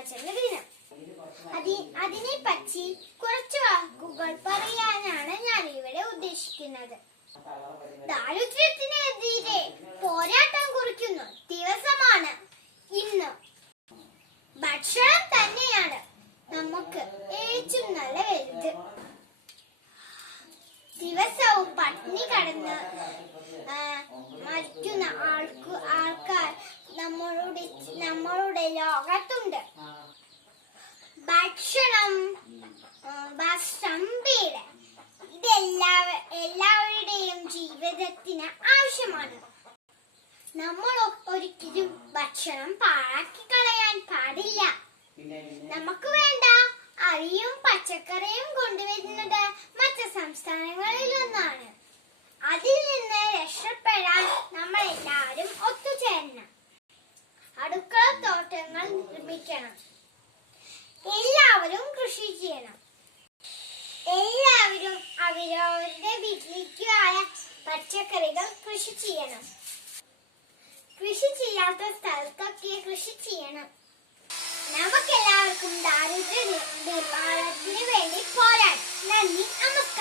ദിനാചരണ ദിനം. അതിനെ പറ്റി കുറച്ച് വാക്കുകൾ പറയാനാണ് ഞാൻ ഇവിടെ ഉദ്ദേശിക്കുന്നത്. ദാരിദ്ര്യത്തിനെതിരെ പോരാട്ടം കുറിക്കുന്ന ദിവസമാണ് ഇന്ന്. ഭക്ഷണം തന്നെയാണ് നമുക്ക് ഏറ്റവും നല്ല വലുത്. ദിവസവും പട്ടിണി കിടന്ന് മരിക്കുന്ന ആൾക്കാർ നമ്മളുടെ ലോകത്തുണ്ട്. ഭക്ഷണം, വസ്ത്രം, വീട് എല്ലാവരുടെയും ജീവിതത്തിന് ആവശ്യമാണ്. നമ്മൾ ഒരിക്കലും ഭക്ഷണം പാഴാക്കി കളയാൻ പാടില്ല. നമുക്ക് വേണ്ട അരിയും പച്ചക്കറിയും കൊണ്ടുവരുന്നത് മറ്റ് സംസ്ഥാനങ്ങളിൽ നിന്നാണ്. അതിൽ നിന്ന് രക്ഷപ്പെടാൻ നമ്മൾ എല്ലാവരും ഒത്തുചേരണം. അടുക്കള തോട്ടങ്ങൾ നിർമ്മിക്കണം. എല്ലാവരും കൃഷി ചെയ്യണം. എല്ലാവരും അവരവരുടെ വീട്ടിലേക്കായ പച്ചക്കറികൾ കൃഷി ചെയ്യണം. കൃഷി ചെയ്യാത്ത സ്ഥലത്തൊക്കെ കൃഷി ചെയ്യണം. നമുക്കെല്ലാവർക്കും ദാരിദ്ര്യ നിർമ്മാർജ്ജനത്തിന് വേണ്ടി പോരാടാം. നന്ദി, നമസ്കാരം.